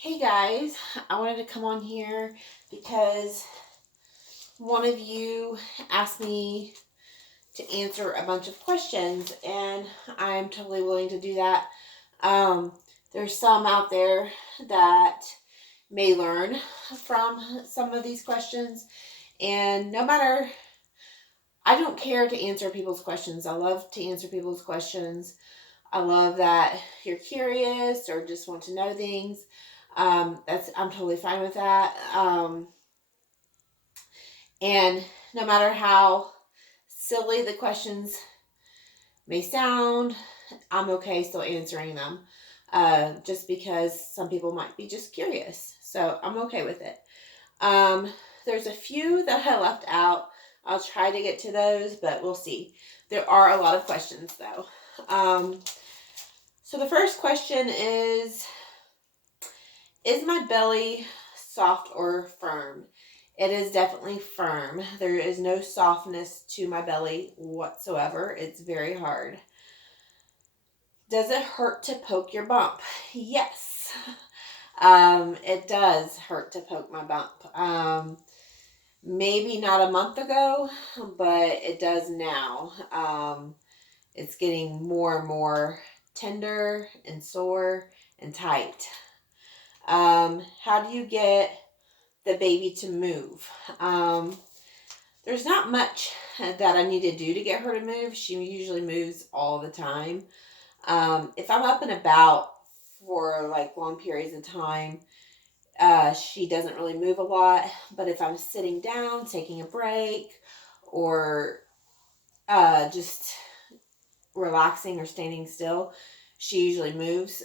Hey guys, I wanted to come on here because one of you asked me to answer a bunch of questions, and I'm totally willing to do that. Um, there's some out there that may learn from some of these questions, and no matter, I don't care to answer people's questions. I love to answer people's questions. I love that you're curious or just want to know things. I'm totally fine with that. And no matter how silly the questions may sound, I'm okay still answering them. Just because some people might be just curious. So I'm okay with it. Um, there's a few that I left out. I'll try to get to those, but we'll see. There are a lot of questions though. Um, so the first question is my belly soft or firm? It is definitely firm. There is no softness to my belly whatsoever. It's very hard. Does it hurt to poke your bump? Yes. It does hurt to poke my bump. Maybe not a month ago, but it does now. It's getting more and more tender and sore and tight. How do you get the baby to move? There's not much that I need to do to get her to move. She usually moves all the time. If I'm up and about for like long periods of time, she doesn't really move a lot. But if I'm sitting down, taking a break, or just relaxing or standing still, she usually moves.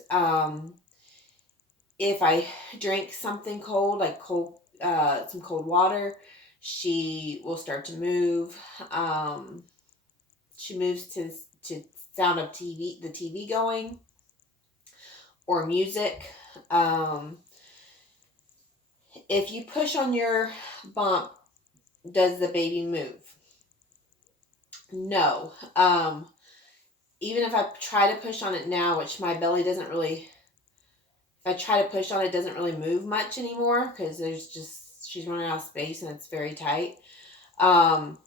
If I drink something cold, like some cold water, she will start to move. She moves to sound of the TV going, or music. Um, if you push on your bump, does the baby move? No. Even if I try to push on it now, which my belly doesn't really, if I try to push on it, it doesn't really move much anymore because she's running out of space and it's very tight. Um,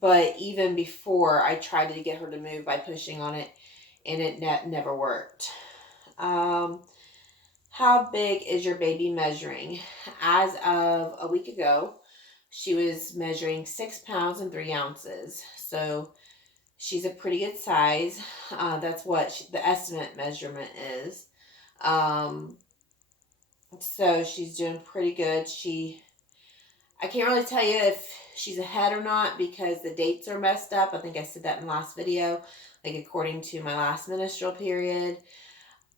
but even before, I tried to get her to move by pushing on it, and it never worked. How big is your baby measuring? As of a week ago, she was measuring 6 pounds and 3 ounces. So she's a pretty good size. That's what the estimate measurement is. Um, so she's doing pretty good. I can't really tell you if she's ahead or not because the dates are messed up. I think I said that in the last video. Like, according to my last menstrual period,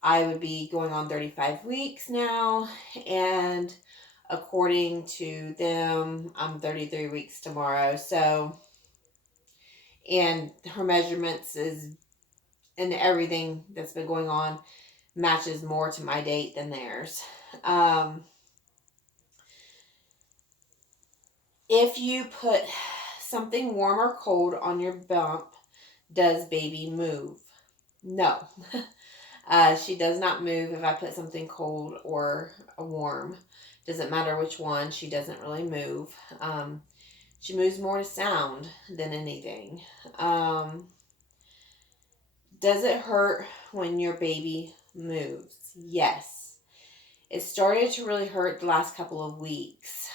I would be going on 35 weeks now. And according to them, I'm 33 weeks tomorrow. So, and her measurements and everything that's been going on matches more to my date than theirs. If you put something warm or cold on your bump, does baby move? No. She does not move if I put something cold or warm. Doesn't matter which one, she doesn't really move. She moves more to sound than anything. Does it hurt when your baby moves? Yes. It started to really hurt the last couple of weeks.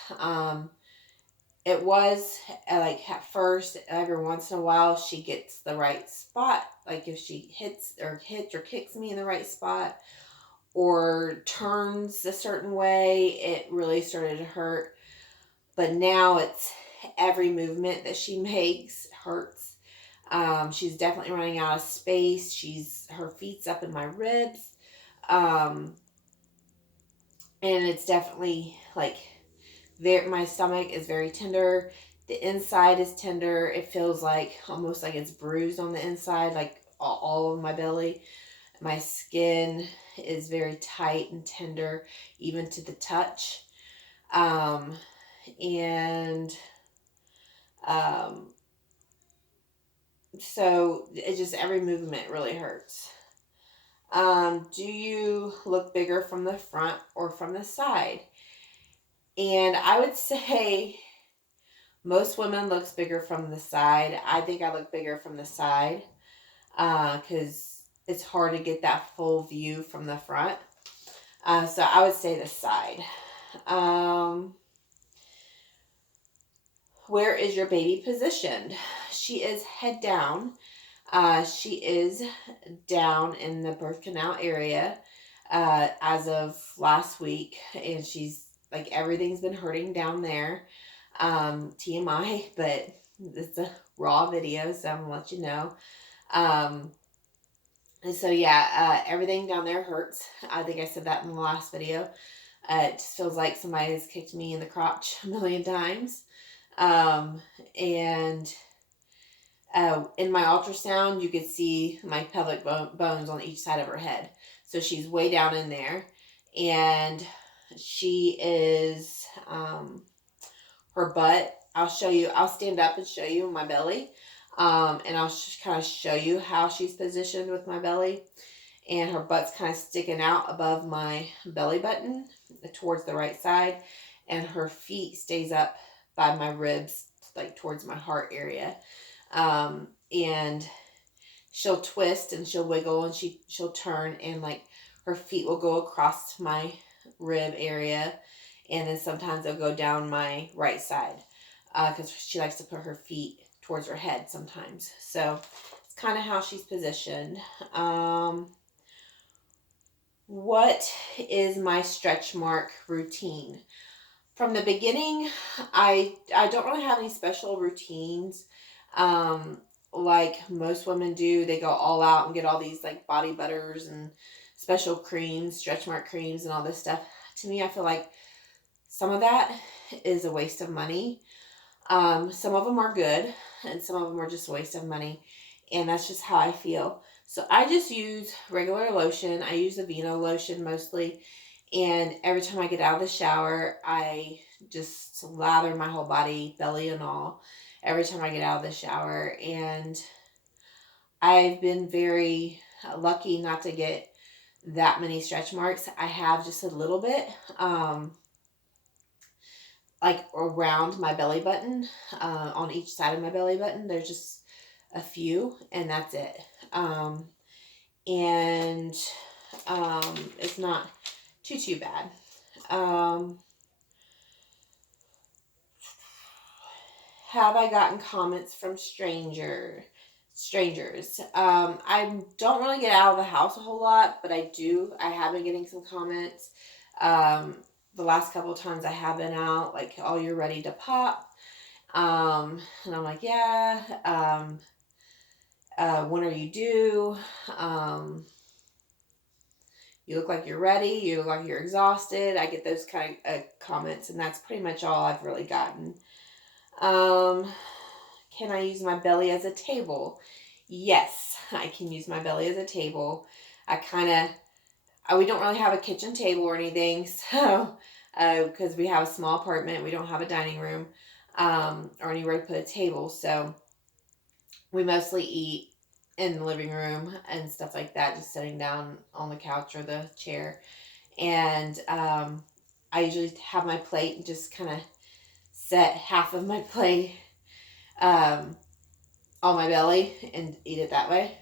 It was like at first, every once in a while, she gets the right spot. Like if she hits or kicks me in the right spot or turns a certain way, it really started to hurt. But now it's every movement that she makes hurts. She's definitely running out of space. Her feet's up in my ribs. And it's definitely like my stomach is very tender. The inside is tender. It feels like almost like it's bruised on the inside, like all of my belly. My skin is very tight and tender, even to the touch. And so it just, every movement really hurts. Do you look bigger from the front or from the side? And I would say most women looks bigger from the side. I think I look bigger from the side because it's hard to get that full view from the front. So I would say the side. Um, where is your baby positioned? She is head down. She is down in the birth canal area as of last week, and she's like everything's been hurting down there. TMI, but it's a raw video, so I'm gonna let you know. Um, and so yeah, everything down there hurts. I think I said that in the last video. It just feels like somebody has kicked me in the crotch a million times. Um, and in my ultrasound, you could see my pelvic bones on each side of her head. So she's way down in there. And she is, her butt, I'll show you, I'll stand up and show you my belly. And I'll kind of show you how she's positioned with my belly. And her butt's kind of sticking out above my belly button towards the right side. And her feet stays up by my ribs, like towards my heart area. And she'll twist and she'll wiggle and she'll turn and like her feet will go across my rib area, and then sometimes they'll go down my right side because she likes to put her feet towards her head sometimes. So it's kind of how she's positioned. What is my stretch mark routine? From the beginning, I don't really have any special routines. Like most women do, they go all out and get all these like body butters and special creams, stretch mark creams, and all this stuff. To me, I feel like some of that is a waste of money. Some of them are good, and some of them are just a waste of money, and that's just how I feel. So I just use regular lotion. I use the Vino lotion mostly, and every time I get out of the shower, I just lather my whole body, belly and all, every time I get out of the shower. And I've been very lucky not to get that many stretch marks. I have just a little bit, like around my belly button, on each side of my belly button. There's just a few, and that's it. And it's not too bad. Have I gotten comments from strangers? I don't really get out of the house a whole lot, but I have been getting some comments. The last couple of times I have been out, like, oh, you're ready to pop. And I'm like, yeah. When are you due? You look like you're ready. You look like you're exhausted. I get those kind of comments, and that's pretty much all I've really gotten. Can I use my belly as a table? Yes, I can use my belly as a table. We don't really have a kitchen table or anything, so, because we have a small apartment, we don't have a dining room, or anywhere to put a table, so we mostly eat in the living room and stuff like that, just sitting down on the couch or the chair. And I usually have my plate and just kind of set half of my plate on my belly and eat it that way.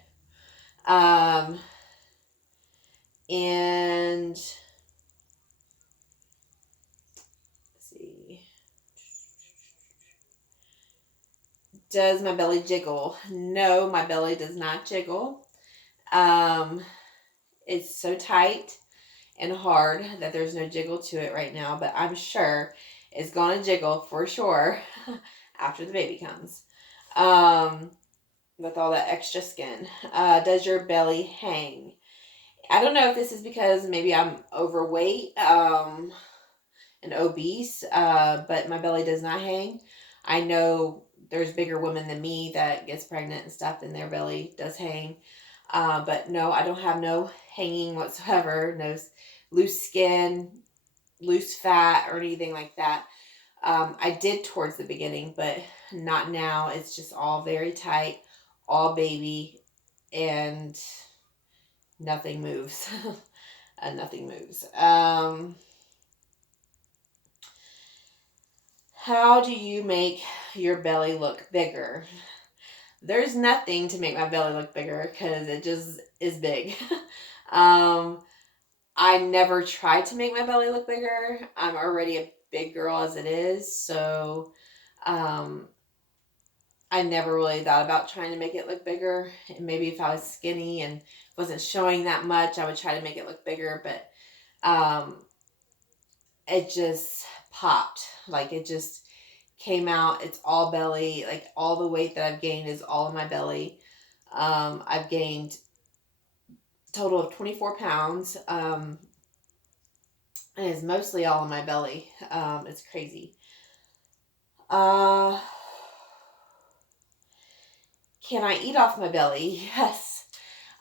And let's see. Does my belly jiggle? No, my belly does not jiggle. It's so tight and hard that there's no jiggle to it right now, but I'm sure it's going to jiggle for sure after the baby comes. With all that extra skin. Does your belly hang? I don't know if this is because maybe I'm overweight and obese, but my belly does not hang. I know there's bigger women than me that gets pregnant and stuff, and their belly does hang. But no, I don't have no hanging whatsoever. No loose skin, loose fat, or anything like that. I did towards the beginning, but not now. It's just all very tight, all baby, and nothing moves. Nothing moves. How do you make your belly look bigger? There's nothing to make my belly look bigger because it just is big. um, I never tried to make my belly look bigger. I'm already a big girl as it is, so um, I never really thought about trying to make it look bigger. And maybe if I was skinny and wasn't showing that much, I would try to make it look bigger. But it just popped. Like it just came out. It's all belly. Like all the weight that I've gained is all in my belly. I've gained a total of 24 pounds. And it's mostly all in my belly. It's crazy. Uh, can I eat off my belly? Yes.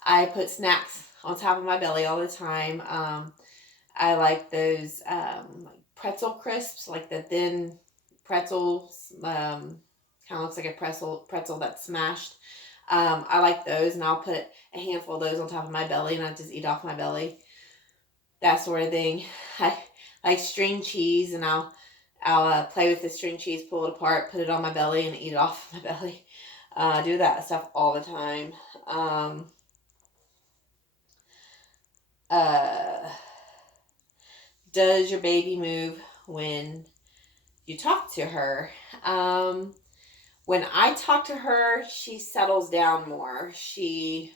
I put snacks on top of my belly all the time. I like those like pretzel crisps, like the thin pretzels. Kind of looks like a pretzel that's smashed. I like those, and I'll put a handful of those on top of my belly, and I just eat off my belly. That sort of thing. I like string cheese, and I'll play with the string cheese, pull it apart, put it on my belly, and eat it off my belly. Do that stuff all the time. Uh, does your baby move when you talk to her? When I talk to her, she settles down more. If she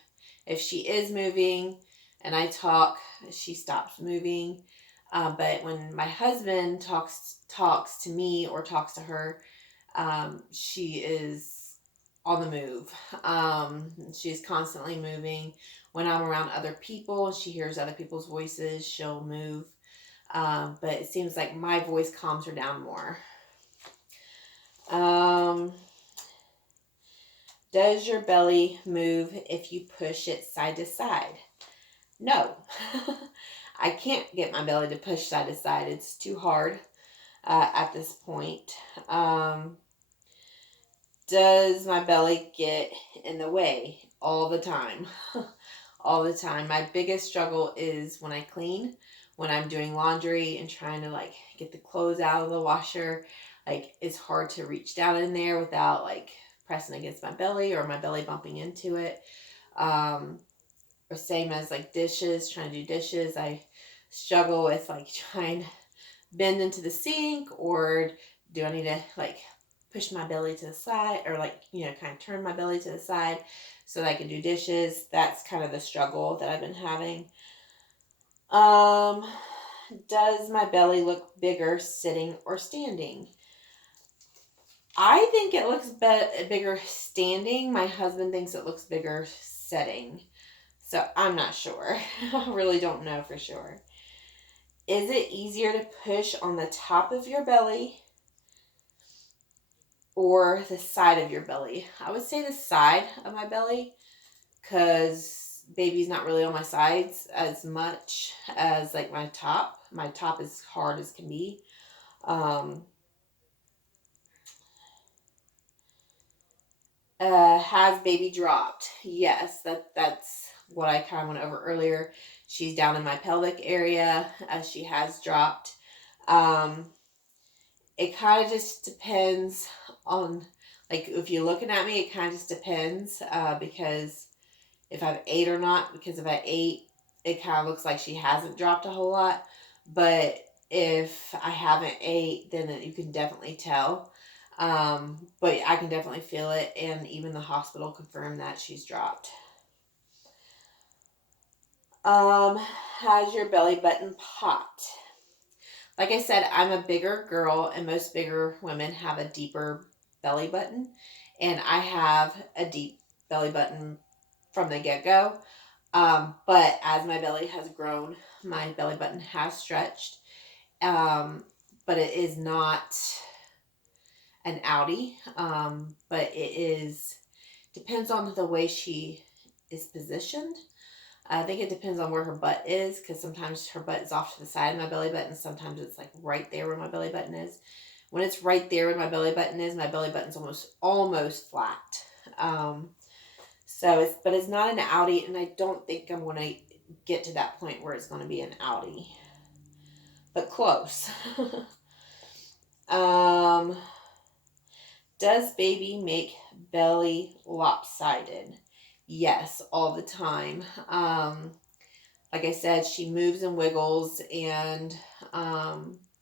is moving and I talk, she stops moving. But when my husband talks to me or talks to her, she is on the move. She's constantly moving. When I'm around other people, she hears other people's voices, she'll move. But it seems like my voice calms her down more. Does your belly move if you push it side to side? No. I can't get my belly to push side to side. It's too hard at this point. Does my belly get in the way? All the time. All the time. My biggest struggle is when I clean, when I'm doing laundry and trying to like get the clothes out of the washer. Like it's hard to reach down in there without like pressing against my belly or my belly bumping into it. Or same as like dishes, trying to do dishes. I struggle with like trying to bend into the sink, or do I need to like push my belly to the side, or like, kind of turn my belly to the side so that I can do dishes. That's kind of the struggle that I've been having. Does my belly look bigger sitting or standing? I think it looks bigger standing. My husband thinks it looks bigger sitting. So I'm not sure. I really don't know for sure. Is it easier to push on the top of your belly or the side of your belly? I would say the side of my belly, because baby's not really on my sides as much as like my top. My top is hard as can be. Has baby dropped? Yes, that's what I kind of went over earlier. She's down in my pelvic area. She has dropped. It kind of just depends on, like, if you're looking at me, it kind of just depends because if I've ate or not. Because if I ate, it kind of looks like she hasn't dropped a whole lot. But if I haven't ate, then you can definitely tell. But I can definitely feel it, and even the hospital confirmed that she's dropped. Has your belly button popped? Like I said, I'm a bigger girl, and most bigger women have a deeper belly button, and I have a deep belly button from the get-go. But as my belly has grown, my belly button has stretched. But it is not an outie. But it is, depends on the way she is positioned. I think it depends on where her butt is, because sometimes her butt is off to the side of my belly button. Sometimes it's like right there where my belly button is. When it's right there where my belly button is, my belly button's almost flat. But it's not an outie, and I don't think I'm going to get to that point where it's going to be an outie, but close. um, does baby make belly lopsided? Yes, all the time. Like I said, she moves and wiggles, and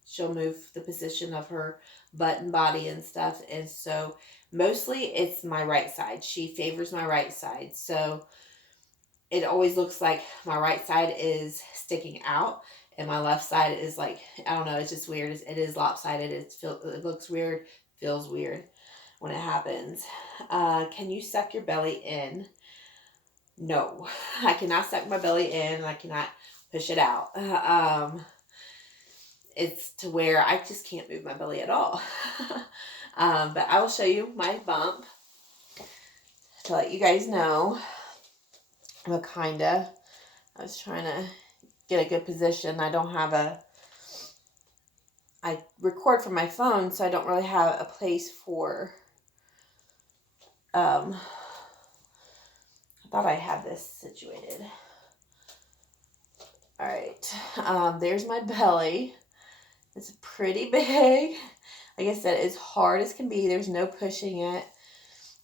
she'll move the position of her butt and body and stuff. And so mostly it's my right side. She favors my right side. So it always looks like my right side is sticking out and my left side is like, I don't know, it's just weird. It is lopsided. It looks weird, feels weird when it happens. Can you suck your belly in? No, I cannot suck my belly in, and I cannot push it out. It's to where I just can't move my belly at all. But I will show you my bump to let you guys know. I was trying to get a good position. I record from my phone, so I don't really have a place for, I thought I had this situated. All right, there's my belly. It's pretty big. Like I said, it's hard as can be. There's no pushing it.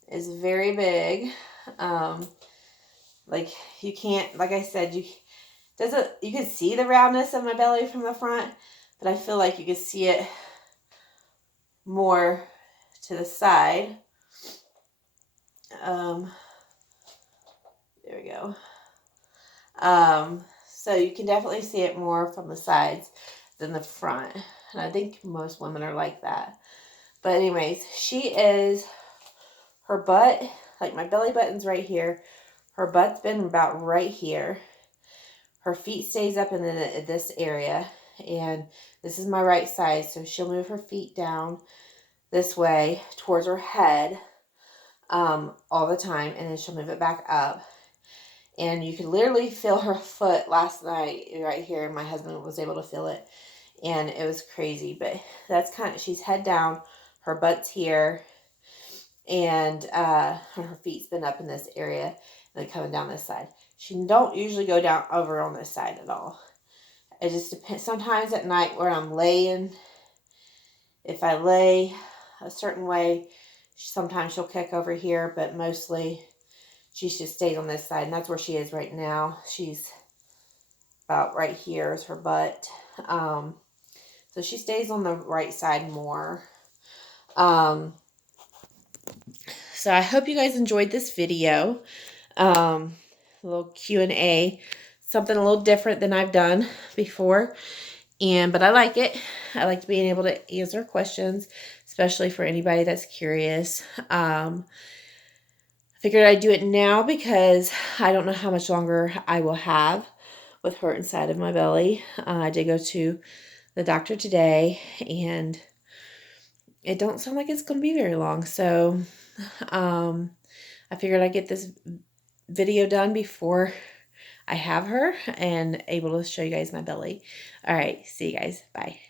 It's very big. Like you can't, like I said, you can see the roundness of my belly from the front, but I feel like you can see it more to the side. There we go. So you can definitely see it more from the sides than the front. And I think most women are like that. But anyways, her butt, like my belly button's right here. Her butt's been about right here. Her feet stays up in this area. And this is my right side. So she'll move her feet down this way towards her head all the time. And then she'll move it back up. And you could literally feel her foot last night right here. My husband was able to feel it. And it was crazy. But that's she's head down. Her butt's here. And her feet's been up in this area. And then coming down this side. She don't usually go down over on this side at all. It just depends. Sometimes at night where I'm laying, if I lay a certain way, sometimes she'll kick over here. But mostly she just stays on this side, and that's where she is right now. She's about right here is her butt. So she stays on the right side more. So I hope you guys enjoyed this video. A little Q&A. Something a little different than I've done before. But I like it. I like being able to answer questions, especially for anybody that's curious. I figured I'd do it now because I don't know how much longer I will have with her inside of my belly. I did go to the doctor today, and it don't sound like it's going to be very long. So I figured I'd get this video done before I have her and able to show you guys my belly. All right, see you guys. Bye.